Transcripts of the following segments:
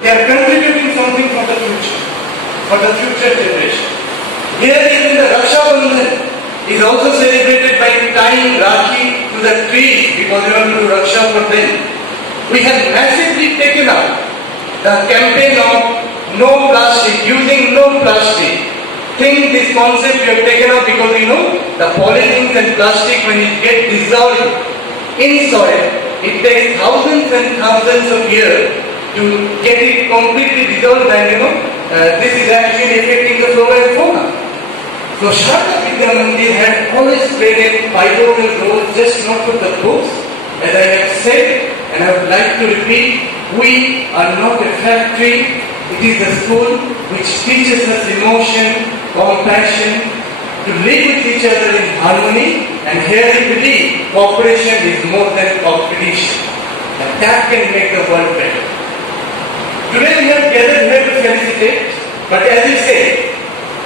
They are contributing something for the future generation. Here even the Raksha Bandhan is also celebrated by tying Rakhi to the trees because we want to do Raksha for them. We have massively taken up the campaign of no plastic, using no plastic. Think this concept we have taken up because we know the polythenes and plastic, when it gets dissolved in soil, it takes thousands and thousands of years to get it completely dissolved, and this is actually affecting the flora and fauna. So Sharda Vidya Mandir had always played a pivotal role, just not for the books. As I have said, and I would like to repeat, we are not a factory. It is a school which teaches us emotion, compassion, to live with each other in harmony, and here we believe cooperation is more than competition. And that can make the world better. Today we have gathered here to felicitate, but as you say,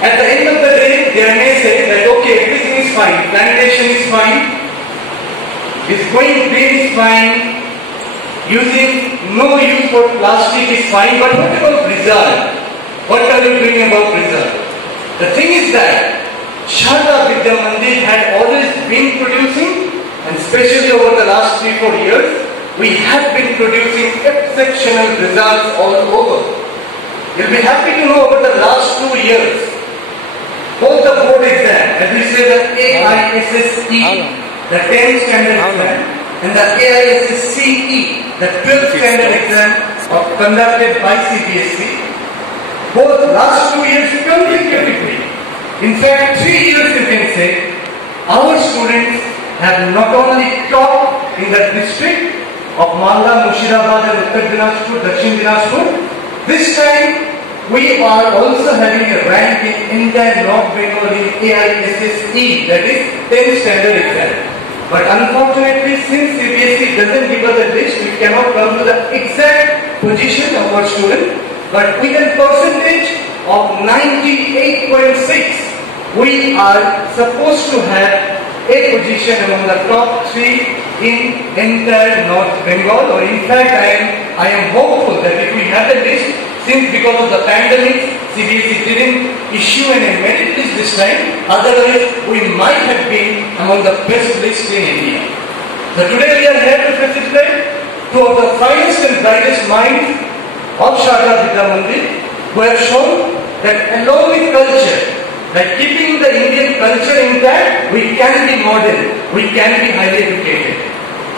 at the end of the day, they may say that okay, everything is fine, plantation is fine, going green is fine, using no use for plastic is fine, but what about result? What are you doing about result? The thing is that Sharda Vidya Mandir had always been producing, and especially over the last 3-4 years, we have been producing exceptional results all over. You'll be happy to know over the last 2 years, both the board exam, as we say the AISSE, the 10th standard exam, and the AISSCE, the 12th standard exam conducted by CBSE, both last 2 years consecutively. In fact, 3 years you can say, our students have not only topped in the district of Malda, Mushirabad and Uttar Dinajpur, Dakshin Dinajpur, this time we are also having a rank in entire North Bengal in AISSE, that is 10th standard exam. But unfortunately, since CBSE doesn't give us a list, we cannot come to the exact position of our student. But with a percentage of 98.6, we are supposed to have a position among the top 3 in entire North Bengal. Or in fact, I am hopeful that if we have a list, since because of the pandemic, CBSE didn't issue an merit list this time, otherwise we might have been among the best lists in India. So today we are here to felicitate two of the finest and brightest minds of Sharda Vidya Mandir, who have shown that along with culture, like keeping the Indian culture intact, we can be modern, we can be highly educated.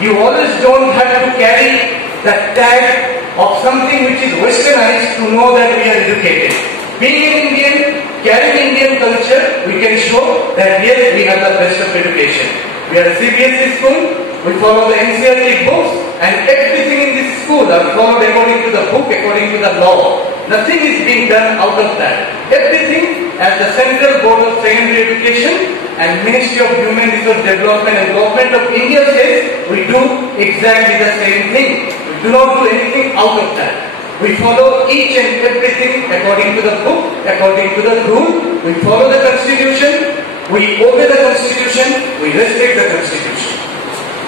You always don't have to carry the tag of something which is westernized to know that we are educated. Being an Indian, carrying Indian culture, we can show that yes, we have the best of education. We are a CBSE school, we follow the NCERT books, and everything in this school are followed according to the book, according to the law. Nothing is being done out of that. Everything, as the Central Board of Secondary Education and Ministry of Human Resource Development and Government of India says, we do exactly the same thing. We do not do anything out of that. We follow each and everything according to the book, according to the rule. We follow the Constitution, we obey the Constitution, we respect the Constitution.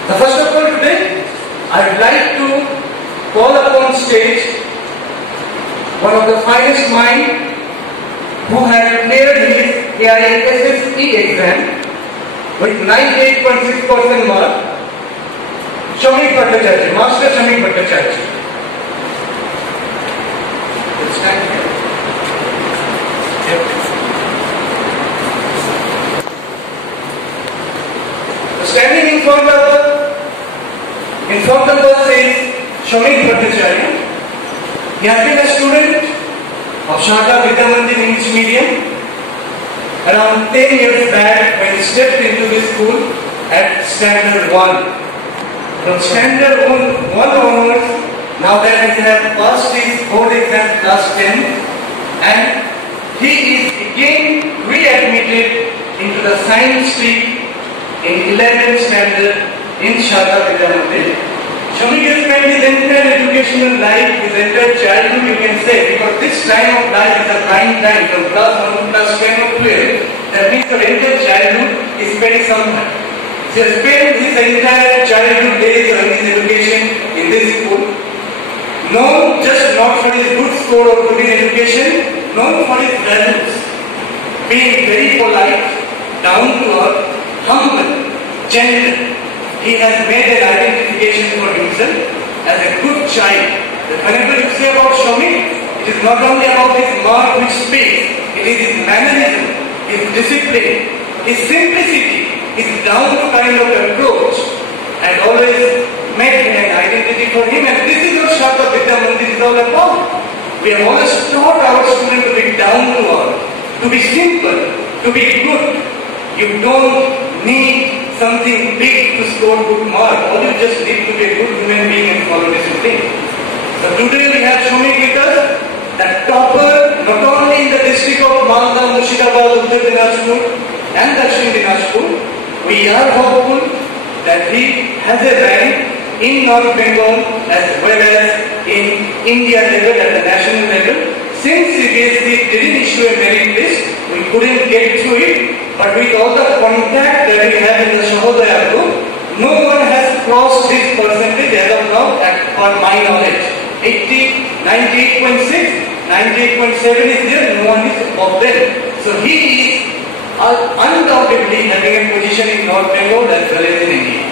So first of all today, I would like to call upon stage one of the finest minds who had cleared his AISSE exam with 98.6% mark, Shamik Bhattacharya, Master Shamik Bhattacharya. Standing in front of us is Shamik Bhattacharya. He has been a student of Sharda Vidya Mandir English Medium. Around 10 years back, when he stepped into this school at Standard 1. From Standard 1 onwards, now that he has passed his board exam class 10, and he is again readmitted into the science stream in 11th standard in Sharda Vidya Mandir. Shamik has spent his entire educational life, his entire childhood, you can say, because this time of life is a prime time from class 1 to class 10 or 12. That means your entire childhood is spent somewhere. He has spent his entire childhood days or his education in this school, known just not for his good scored or good in education, known for his values, being very polite, down to earth, humble, gentle. He has made an identification for himself as a good child. Whenever you say about Shomik, it is not only about his mark which speaks, it is his mannerism, his discipline, his simplicity, his down to kind of approach, and always made an identity for him. And this is what Sharda Vidya Mandir is all about. We have always taught our students to be down to earth, to be simple, to be good. You don't need something big to score good mark. All you just need to be a good human being and follow discipline. So today we have Shomik with us, the topper not only in the district of Malda, Murshidabad, Uttar Dinajpur and Dakshin Dinajpur. We are hopeful that he has a rank in North Bengal as well as in India level at the national level. Since CBSE didn't issue a merit list, we couldn't get through it, but with all the contact that we have in the Shahodaya group, no one has crossed this percentage as of now for my knowledge. 98.6, 98.7 is there, no one is above them. So he is undoubtedly having a position in North Bengal as well as in India.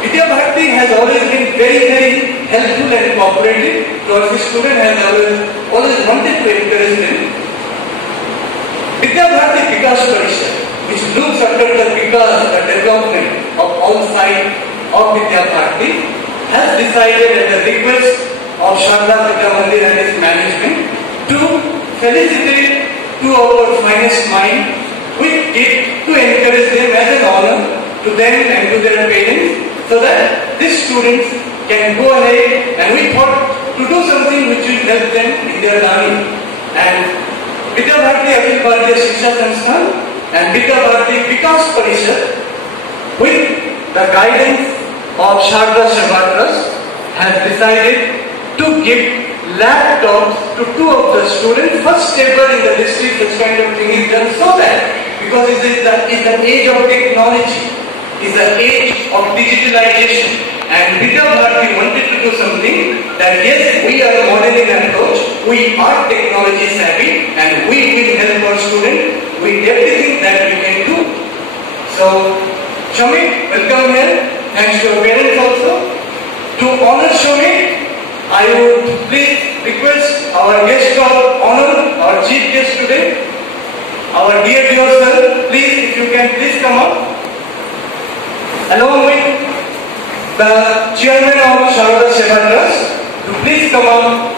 Vidya Bharati has always been very, very helpful and cooperative towards his students, has always wanted to encourage them. Vidya Bharati Vikas Parishad, which looks after the Vikas, the development of all sides of Vidya Bharati, has decided at the request of Sharda Vidya Mandir and its management to felicitate two of our finest minds with gift to encourage them as an honor to them and to their parents, so that these students can go ahead, and we thought to do something which will help them in their learning. And Vidya Bharati Akhil Bharatiya Shiksha Sansthan and Vidya Bharati Vikas Parishad, with the guidance of Sharda Seva Trust, has decided to give laptops to two of the students. First ever in the district this kind of thing is done, so that because it's the age of technology, it's the age of digitalization, and Vidya Bharati wanted to do something that yes, we are modern in approach, we are technology savvy, and we will help our students with everything that we can do. So Shomik, welcome here. Thanks to your parents also. To honor Shomik, I would please request our guest of honor, our chief guest today, our dear sir, please, if you can please come up, along with the chairman of Sharda Seva Trust, to please come up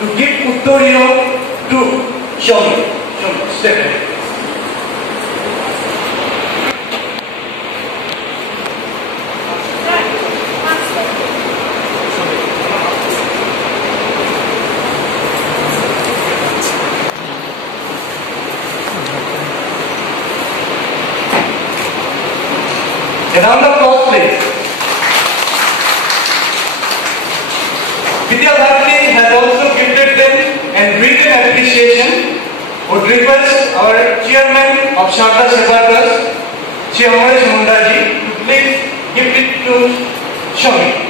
to give Uttoriyo to Shomik. Shomik, step ahead. A round of applause, please. Vidya Bharati has also gifted them and written appreciation. Would request our chairman of Sharda Seva Trust, Shri Amaresh Mundaji, to please give it to Shomik.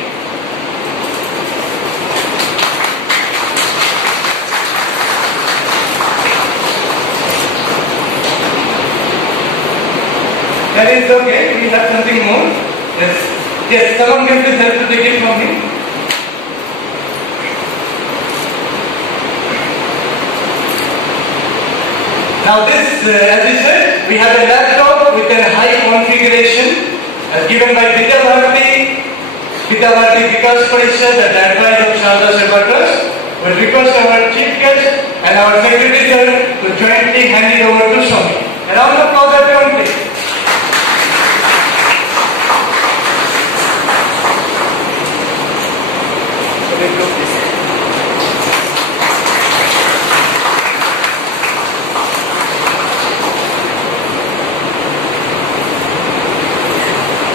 That is okay. We have something more. Yes. Yes. Someone can please help to take it from him. Now this, as we said, we have a laptop with a high configuration given by Vidya Bharati Vikas Parishad at the advice of Sharda Seva Trust. We request our chief guest and our secretary sir to jointly hand it over to Shomik. A round of applause everyone please.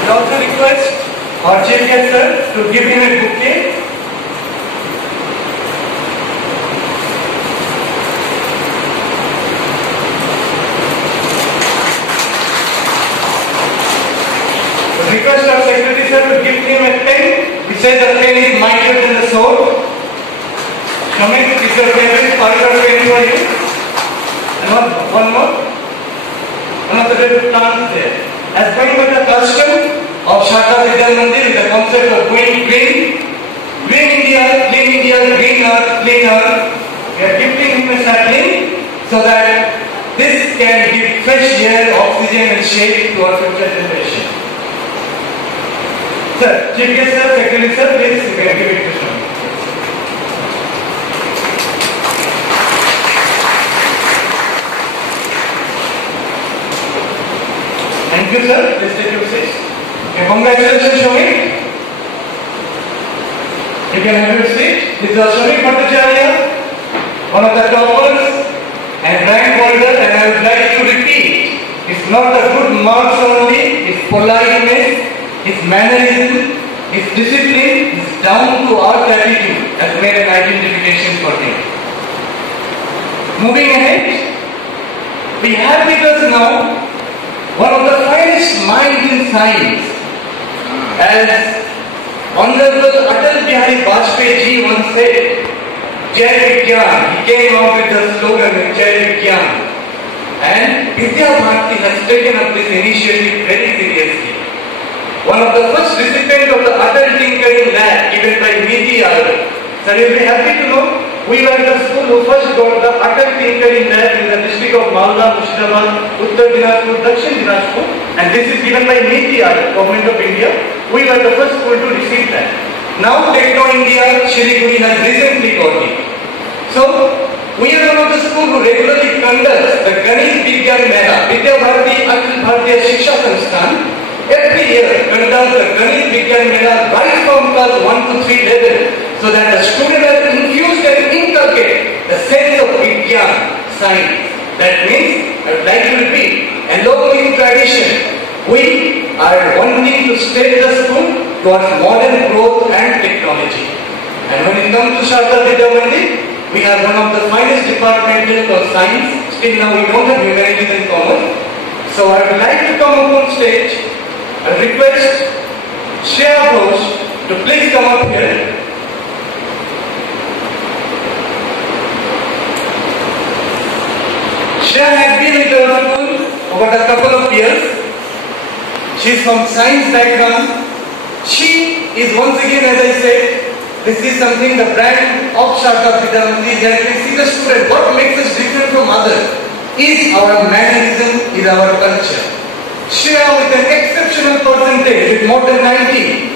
We also request our chief guest sir to give him a bouquet. Request our secretary sir to give him a pen which says the pen is mightier than the sword. Comment is your favorite part of pain for you? And one more. One of the favorite plants there. As per the custom of Shaka Vidya Mandir, the concept of going green, green India, green earth, clean earth. We are gifting him a sapling so that this can give fresh air, oxygen and shade to our future generation. Sir, Chief Guest Sir, Secretary Sir, please you can give it to Swami. Thank you, sir. Please take your seats. Okay, congratulations, Swami. You can have your seat. This is Swami Bhattacharya, one of the toppers and rank holder, and I would like to repeat, it's not the good marks only, it's politeness, it's mannerism, it's discipline, it's down to earth attitude has made an identification for him. Moving ahead, we have with us now one of the finest minds in science, as Honorable Atal Bihari Vajpayee ji once said, Jai Vigyan. He came out with the slogan Jai Vigyan. And Vidya Bharati has taken up this initiative very seriously. One of the first recipients of the Atal Tinkering Lab given by Niti Aayog. So you will be happy to know, we were the school who first got the Atal Tinkering Lab in the district of Malda, Murshidabad, Uttar Dinajpur, Dakshin Dinajpur, and this is given by Niti Aayog, Government of India. We were the first school to receive that. Now Techno India, Siliguri has recently got it. So, we are one of the school who regularly conducts the Ganit Vigyan Mela. Vidya Bharati Akhil Bharatiya Shiksha Sansthan every year conducts the Ganit Vigyan Mela right from class 1 to 3 level, so that the student has infused and inculcated the sense of Vigyan, science. That means, I would like to repeat, along with tradition, we are wanting to state the school towards modern growth and technology. And when it comes to Sharda Vidya Mandir, we have one of the finest departments of science. Still now we don't have humanities and commerce. So I would like to come up on stage and request Shreya Ghosh to please come up here. Shreya has been with our school over a couple of years. She is from science background. She is once again, as I said, this is something the brand of Sharda Vidya Mandir. There you can see the student. What makes us different from others is our mannerism, is our culture. Shreya with an exceptional percentage, with more than 90.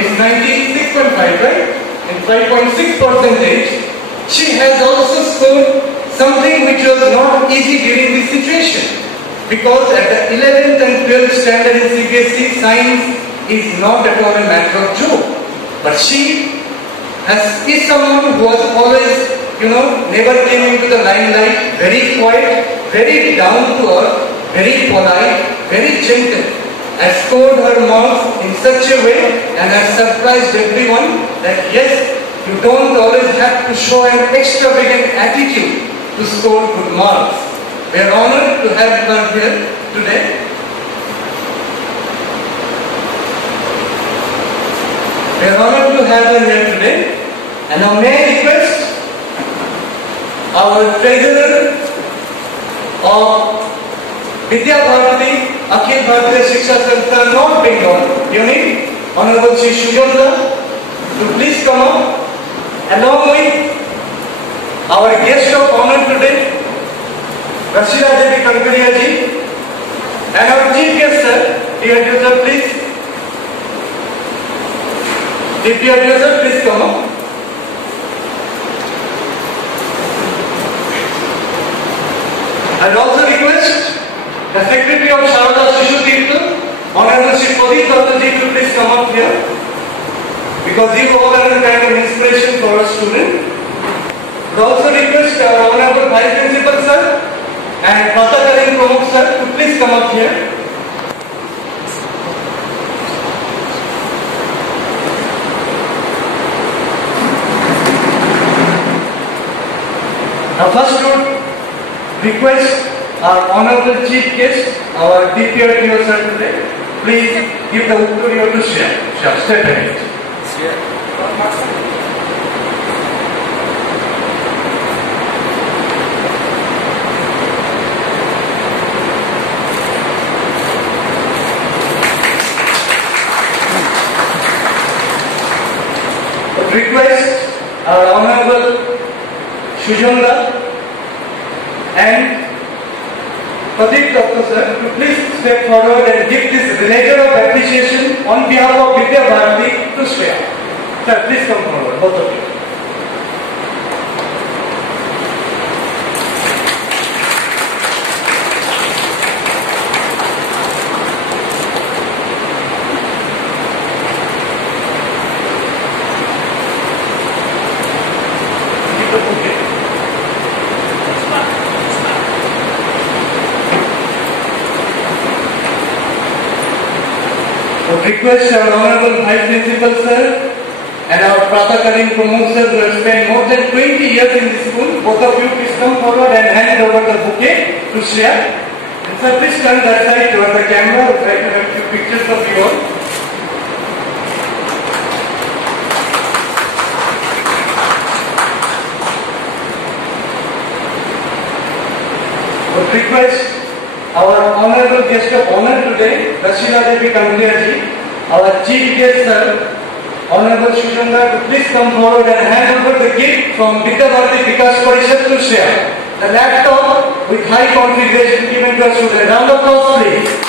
It's 96.5, right? And 5.6 percentage. She has also scored something which was not easy during this situation. Because at the 11th and 12th standard in CBSE, science is not at all a matter of joke. But she is someone who was always, never came into the limelight, very quiet, very down to earth, very polite, very gentle, has scored her marks in such a way and has surprised everyone that yes, you don't always have to show an extravagant attitude to score good marks. We are honored to have her here today. We are honored to have her here today. And now may I request our treasurer of Vidya Bharati Akhil Bharatiya Shiksha Sansthan, North Bengal unit, Honorable Shri Sujata, to please come up along with our guest of honor today, Rashida Devi Kankaria ji, and our chief guest sir, dear Joseph, please. Dear Joseph, please come up. I also request the Secretary of Sharda Shishu Tirtha, Honorable Shri Pradip Dattaji, to please come up here, because you all are a kind of inspiration for our students. I also request our Honorable Vice Principal sir and Patakaran Pramukh sir to please come up here. Now first would request our Honorable Chief Guest, our DPRTO sir today, please give the Uttoriyo to Shreya. Shreya, step ahead. request our Honorable Shujanga and Pradeep Dr. Sir to please step forward and give this letter of appreciation on behalf of Vidya Bharati to Shreya. Sir, please come forward, both of you. Request our Honorable Vice Principal Sir and our Pratakaleen Pramukh Sir who have spent more than 20 years in this school. Both of you please come forward and hand over the bouquet to Shreya. And sir, please turn that side towards the camera. I would like to have a few pictures of you all. Would request our honorable guest of honor today, Rashida Devi Kandiyaji, our chief guest sir, Honorable Shujanga, to please come forward and hand over the gift from Vidya Bharati Vikas Parishad to Shreya. The laptop with high configuration given to us with a round of applause please.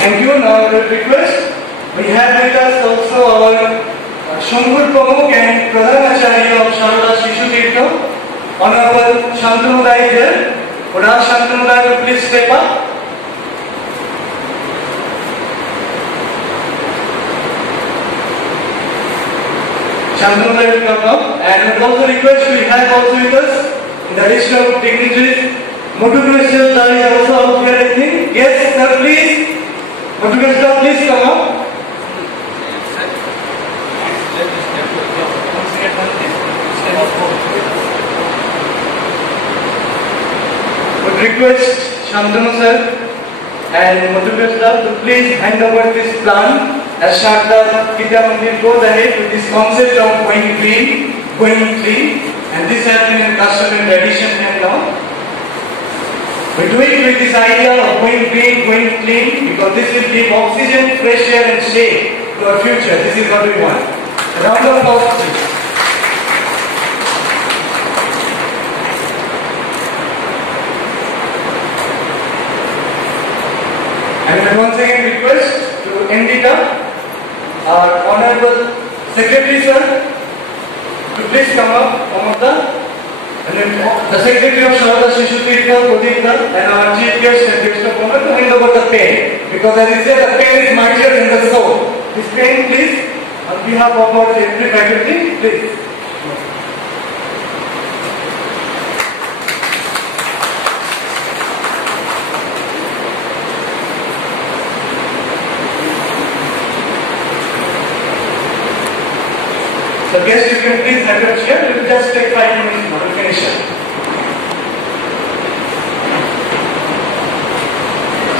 Thank you. Now I would request, we have with us also our Shambhur Pramukh and Pradhan Acharya of Sharada Shishu Tirtha, Honorable Shantanu Rai here. Would ask Shantanu Rai to please step up. Shantanu Rai will come up, and would also request, we have also with us in the list of dignitaries, Muthukrishna Sir is also out here I think. Yes sir, please. Muthukrishna, please come up. Would request Shantanu Sir and Muthukrishna to please hand over this plan as Sharda Vidya Mandir goes ahead with this concept of going green, going clean, and this has been a custom and tradition here now. We do it with this idea of going green, going clean, because this will give oxygen, fresh air and shade to our future. This is what we want. A round of applause please. And once again request to end it up, our Honorable Secretary Sir to please come up, the Secretary of Sharada Shishu Tirtha, Pradeep Sir, and our Chief Guest and Guest of Honor to hand over the pen, because as he said, the pen is mightier than the soul. This pen please, on behalf of our every faculty, please. So guests, you can please have your chair. It will just take 5 minutes more to finish it.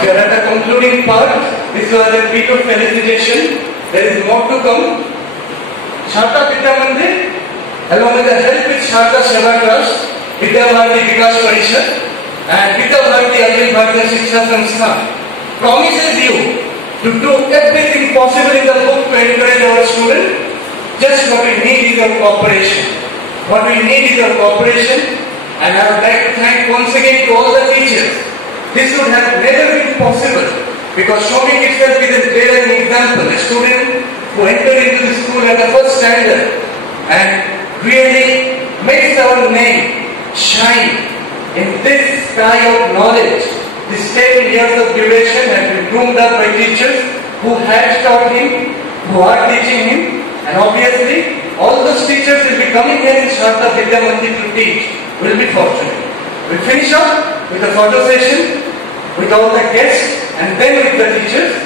So at the concluding part, this was a bit of felicitation. There is more to come. Sharda Vidya Mandir, along with the help with Sharda Seva Trust, Vidya Bharati Vikas Parishad, and Vidya Bharati Akhil Bharatiya Shiksha Sanstha, promises you to do everything possible in the book to encourage our students. Just what we need is your cooperation. What we need is your cooperation, and I would like to thank once again to all the teachers. This would have never been possible because Showing itself is a daring example. A student who entered into the school at the first standard and really makes our name shine in this sky of knowledge. These 10 years of duration have been groomed up by teachers who had taught him, who are teaching him, And obviously, all those teachers will be coming here in Sharda Vidya Mandir to teach will be fortunate. We'll finish up with a photo session with all the guests and then with the teachers.